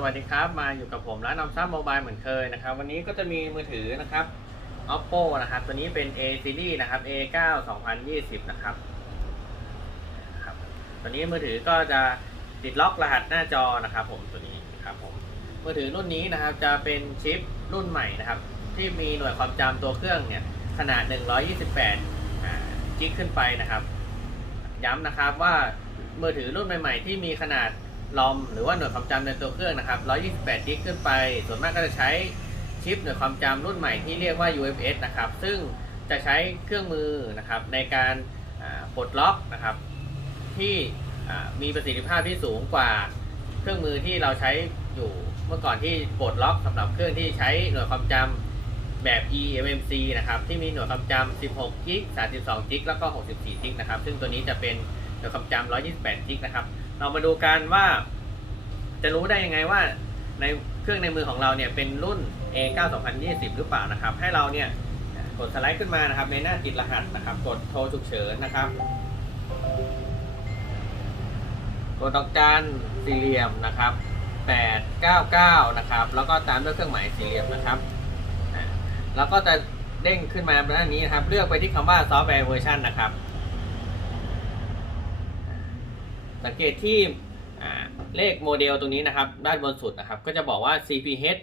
สวัสดีครับ มาอยู่กับผมร้านนำซ้ำโมบายเหมือนเคยนะครับ วันนี้ก็จะมีมือถือนะครับ oppo นะครับ ตัวนี้เป็น a series นะครับ a 9 2020 นะครับครับ ตัวนี้มือถือก็จะติดล็อกรหัสหน้าจอนะครับ ผมตัวนี้ครับผม มือถือรุ่นนี้นะครับ จะเป็นชิปรุ่นใหม่นะครับ ที่มีหน่วยความจำตัวเครื่องเนี่ย ขนาด 128กิกขึ้นไปนะครับ ย้ำนะครับว่ามือถือรุ่นใหม่ ๆ ที่มีขนาด ลอมหรือว่าหน่วยความจำในตัวเครื่องนะครับ 128 กิกขึ้นไป ส่วนมากก็จะใช้ชิปหน่วยความจำรุ่นใหม่ที่เรียกว่า UFS นะครับ ซึ่งจะใช้เครื่องมือนะครับในการปลดล็อกนะครับ ที่มีประสิทธิภาพที่สูงกว่าเครื่องมือที่เราใช้อยู่เมื่อก่อนที่ปลดล็อกสำหรับเครื่องที่ใช้หน่วยความจำแบบ eMMC นะครับที่มีหน่วยความจำ 16 กิก 32 กิก แล้วก็ 64 กิกนะครับ ซึ่งตัวนี้จะเป็นหน่วยความจำ 128 กิกนะครับ เรามาดูกันว่า จะรู้ได้ยังไงว่าในเครื่องในมือของเราเนี่ยเป็นรุ่น A9 2020 หรือเปล่านะครับ ให้เราเนี่ยกดสไลด์ขึ้นมานะครับ ในหน้าติดรหัสนะครับ กดโทรฉุกเฉินนะครับกดดอกจันสี่เหลี่ยมนะครับ 899 นะครับ แล้วก็ตามด้วยเครื่องหมายสี่เหลี่ยมนะครับแล้วก็จะเด้งขึ้นมาบนหน้านี้นะครับ เลือกไปที่คำว่าซอฟต์แวร์เวอร์ชันนะครับ สังเกตที่เลขโมเดลตรงนี้นะครับ ด้านบนสุดนะครับ ก็จะบอกว่า CPH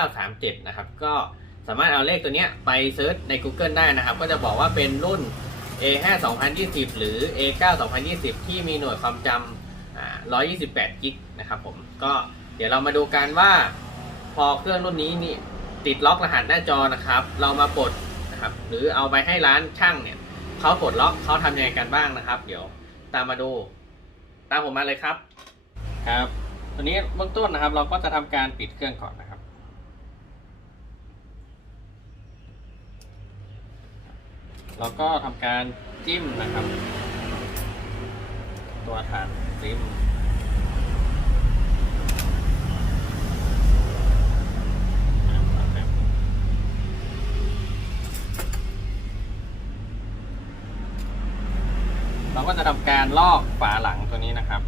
1937 นะครับ ก็สามารถเอาเลขตัวนี้ไปเซิร์ชใน Google ได้นะครับ ก็จะบอกว่าเป็นรุ่น A5 2020 หรือ A9 2020 ที่มีหน่วยความจำ128 กิกนะครับผม ก็เดี๋ยวเรามาดูกันว่า พอเครื่องรุ่นนี้นี่ติดล็อกรหัสหน้าจอนะครับ เรามาปลดนะครับ หรือเอาไปให้ร้านช่างเนี่ยเขาปลดล็อกเขาทำยังไงกันบ้างนะครับ เดี๋ยวตามมาดู ตามผมมาเลยครับ ครับตอนนี้เบื้องต้นนะครับ เราก็จะทำการปิดเครื่องก่อนนะครับ เราก็ทำการจิ้มนะครับ ตัวฐานจิ้ม ก็จะทำการลอกฝาหลังตัวนี้นะครับ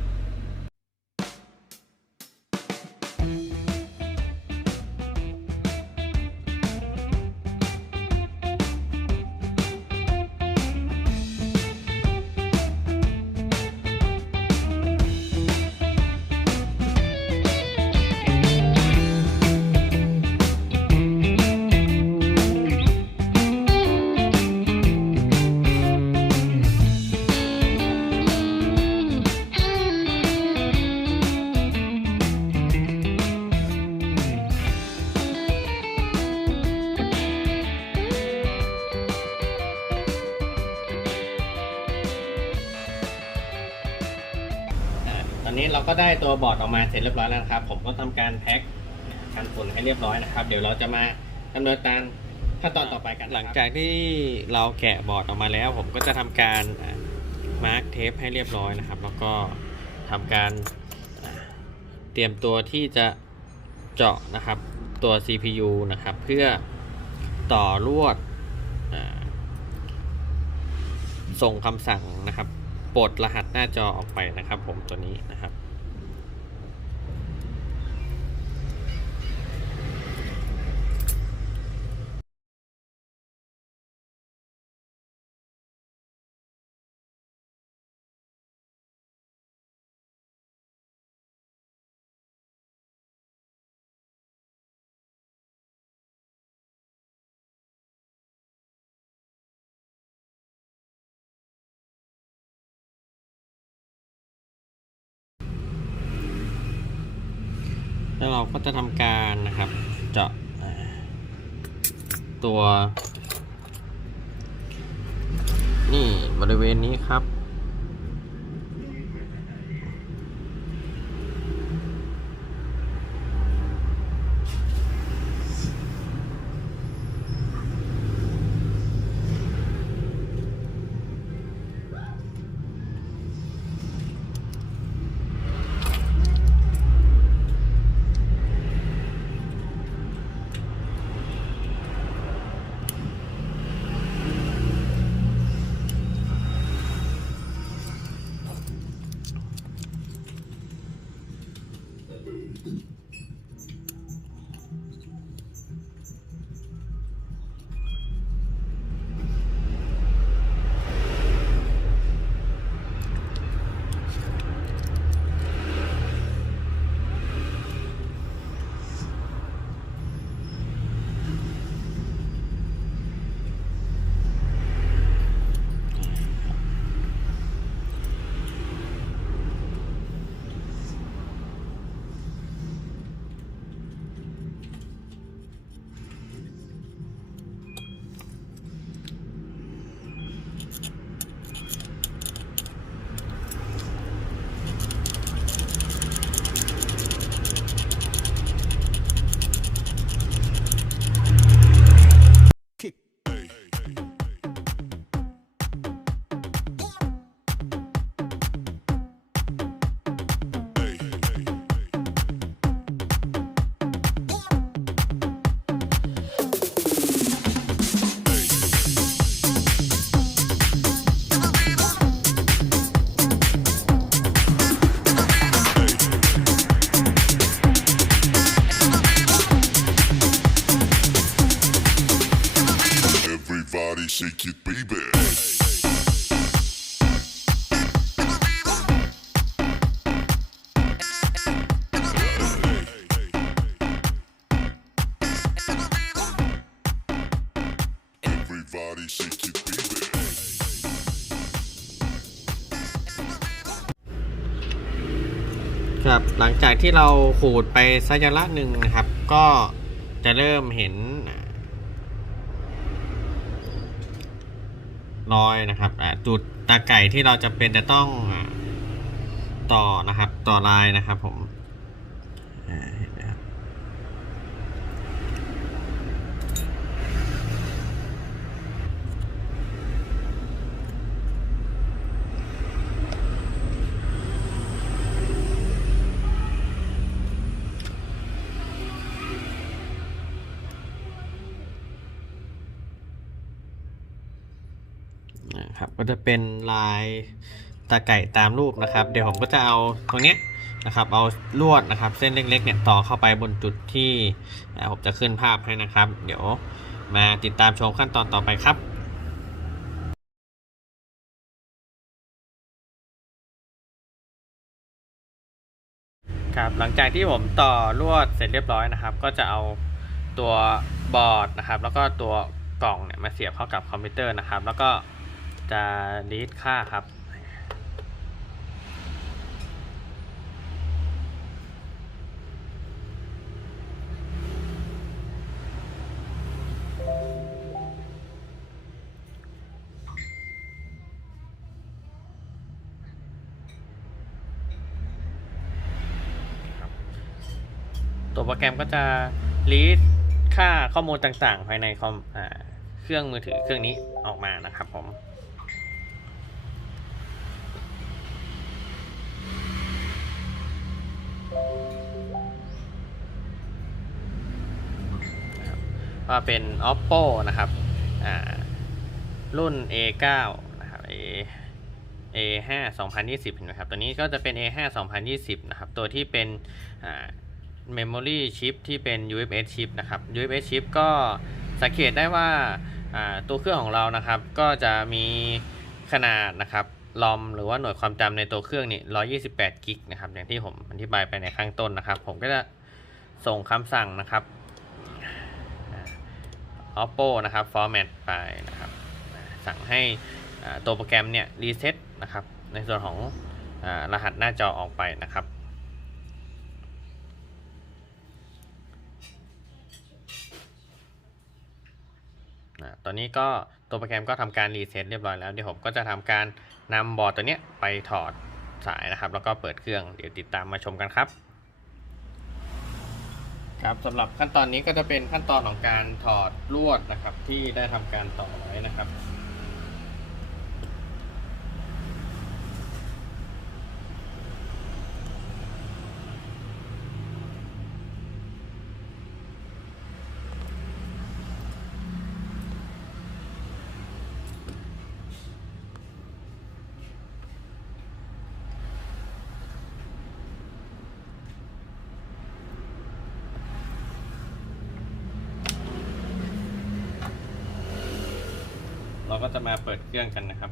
ตอนนี้เราก็ได้ตัวบอร์ดออกมาเสร็จเรียบร้อยแล้วนะครับ ผมก็ทำการแพ็คกันฝุ่นให้เรียบร้อยนะครับ เดี๋ยวเราจะมาดำเนินการขั้นตอนต่อไปกันหลังจากที่เราแกะบอร์ดออกมาแล้ว ผมก็จะทำการมาร์กเทปให้เรียบร้อยนะครับ แล้วก็ทำการเตรียมตัวที่จะเจาะนะครับตัว CPU นะครับ เพื่อต่อลวดส่งคำสั่งนะครับ ปลดรหัสหน้าจอออกไปนะครับผมตัวนี้นะครับ แล้วเราก็จะทำการนะครับ เจาะตัว นี่บริเวณนี้ครับ ครับหลังจากที่เราขูดไปสักระยะหนึ่งนะครับ ก็จะเริ่มเห็นรอยนะครับจุดตาไก่ที่เราจะเป็นจะต้องต่อนะครับ ต่อลายนะครับผมอ่าเห็นไหมครับนะครับ ก็จะเป็นลายตาไก่ตามรูปนะครับ เดี๋ยวผมก็จะเอาตรงนี้นะครับ เอาลวดนะครับ เส้นเล็กๆเนี่ยต่อเข้าไปบนจุดที่ผมจะขึ้นภาพให้นะครับ เดี๋ยวมาติดตามชมขั้นตอนต่อไปครับครับหลังจากที่ผมต่อลวดเสร็จเรียบร้อยนะครับ ก็จะเอาตัวบอร์ดนะครับ แล้วก็ตัวกล่องเนี่ยมาเสียบเข้ากับคอมพิวเตอร์นะครับ แล้วก็ จะรีดค่าครับ ตัวโปรแกรมก็จะรีดค่าข้อมูลต่างๆ ภายในคอมอเครื่องมือถือเครื่องนี้ออกมานะครับผม นะครับว่าเป็น oppo นะครับรุ่น a9 นะครับ a a5 2020เห็นไหมครับ ตัวนี้ก็จะเป็น a5 2020 นะครับ ตัวที่เป็น memory chip ที่เป็น UFS chip นะครับ UFS chip ก็สังเกตได้ว่าตัวเครื่องของเรานะครับ ก็จะมีขนาดนะครับ ลอมหรือว่าหน่วยความจำในตัวเครื่องนี่128กิกนะครับอย่างที่ผมอธิบายไปในข้างต้นนะครับ ผมก็จะส่งคำสั่งนะครับ oppo นะครับ format ไปนะครับ สั่งให้ตัวโปรแกรมเนี่ยรีเซ็ตนะครับ ในส่วนของอรหัสหน้าจอออกไปนะครับตอนนี้ก็ ตัวโปรแกรมก็ทำการรีเซ็ตเรียบร้อยแล้วเดี๋ยวผมก็จะทำการนำบอร์ดตัวเนี้ยไปถอดสายนะครับ แล้วก็เปิดเครื่องเดี๋ยวติดตามมาชมกันครับ ครับสำหรับขั้นตอนนี้ก็จะเป็นขั้นตอนของการถอดลวดนะครับ ที่ได้ทำการต่อไว้นะครับ เราก็จะมาเปิดเครื่องกันนะครับ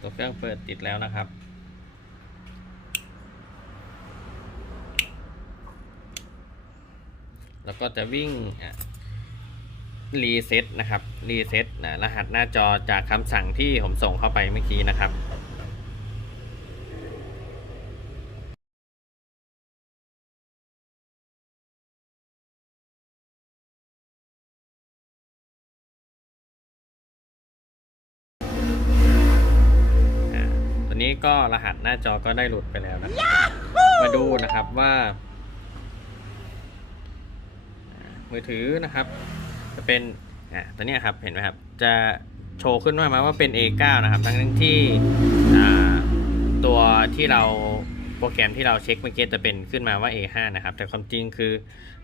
ตัวเครื่องเปิดติดแล้วนะครับ แล้ว ก็จะวิ่งรีเซ็ตนะครับรีเซ็ตนะรหัสหน้าจอจากคำสั่งที่ผมส่งเข้าไปเมื่อกี้นะครับตอนนี้ก็รหัสหน้าจอก็ได้หลุดไปแล้วนะครับ มาดูนะครับว่าอ่า มือถือนะครับ จะเป็นอ่าตัวนี้ครับเห็นไหมครับ จะโชว์ขึ้นมาว่าเป็น A9 นะครับทั้งที่ตัวที่เราโปรแกรมที่เราเช็คเมื่อกี้จะเป็นขึ้นมาว่า A5 นะครับ แต่ความจริงคือ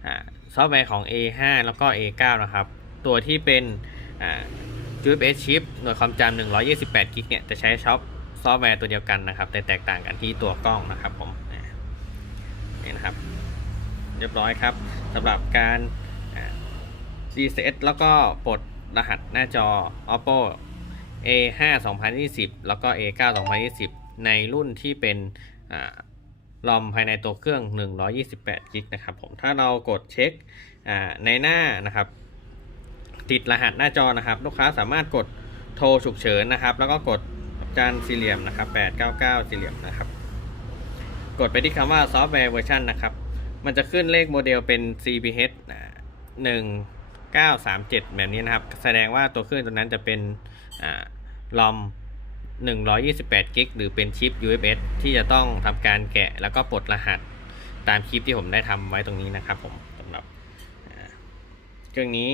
อซอฟต์แวร์ของ A5 แล้วก็ A9 นะครับ ตัวที่เป็น UFS chip หน่วยความจำ128กิกเนี่ยจะใช้ช็อปซอฟต์แวร์ตัวเดียวกันนะครับ แต่แตกต่างกันที่ตัวกล้องนะครับผมนี่นะครับ เรียบร้อยครับสำหรับการ reset แล้วก็ปลดรหัสหน้าจอ oppo A5 2020 แล้วก็ A9 2020 ในรุ่นที่เป็นอ่าลอมภายในตัวเครื่อง 128กิกนะครับผม ถ้าเรากดเช็คอ่าในหน้านะครับ ติดรหัสหน้าจอนะครับ ลูกค้าสามารถกดโทรฉุกเฉินนะครับ แล้วก็กดจานสี่เหลี่ยมนะครับ899สี่เหลี่ยมนะครับ กดไปที่คำว่าซอฟต์แวร์เวอร์ชันนะครับ มันจะขึ้นเลขโมเดลเป็น CPH 937 แบบนี้นะครับ แสดงว่าตัวเครื่องตัวนั้นจะเป็นลอม128กิกหรือเป็นชิป UFS ที่จะต้องทำการแกะแล้วก็ปลดรหัสตามคลิปที่ผมได้ทำไว้ตรงนี้นะครับผมสำหรับเครื่องนี้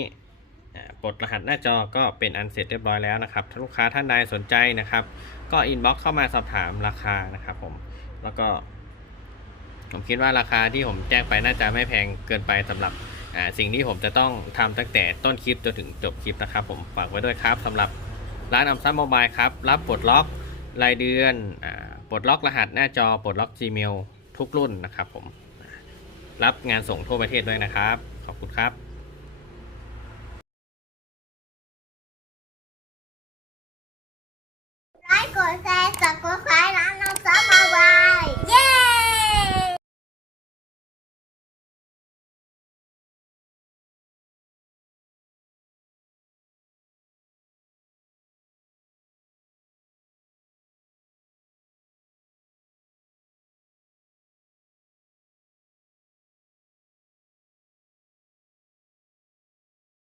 ปลดรหัสหน้าจอก็เป็นอันเสร็จเรียบร้อยแล้วนะครับ ถ้าลูกค้าท่านใดสนใจนะครับ ก็อินบ็อกซ์เข้ามาสอบถามราคานะครับผมแล้วก็ ผมคิดว่าราคาที่ผมแจ้งไปน่าจะไม่แพงเกินไปสำหรับ สิ่งที่ผมจะต้องทำตั้งแต่ต้นคลิปจนถึงจบคลิปนะครับผมฝากไว้ด้วยครับสำหรับร้านอัมซัมโมบายครับ รับปลดล็อกรายเดือนอาปลดล็อกรหัสหน้าจอปลดล็อก Gmail ทุกรุ่นนะครับผมรับงานส่งทั่วประเทศด้วยนะครับ ขอบคุณครับไลค์กดแชร์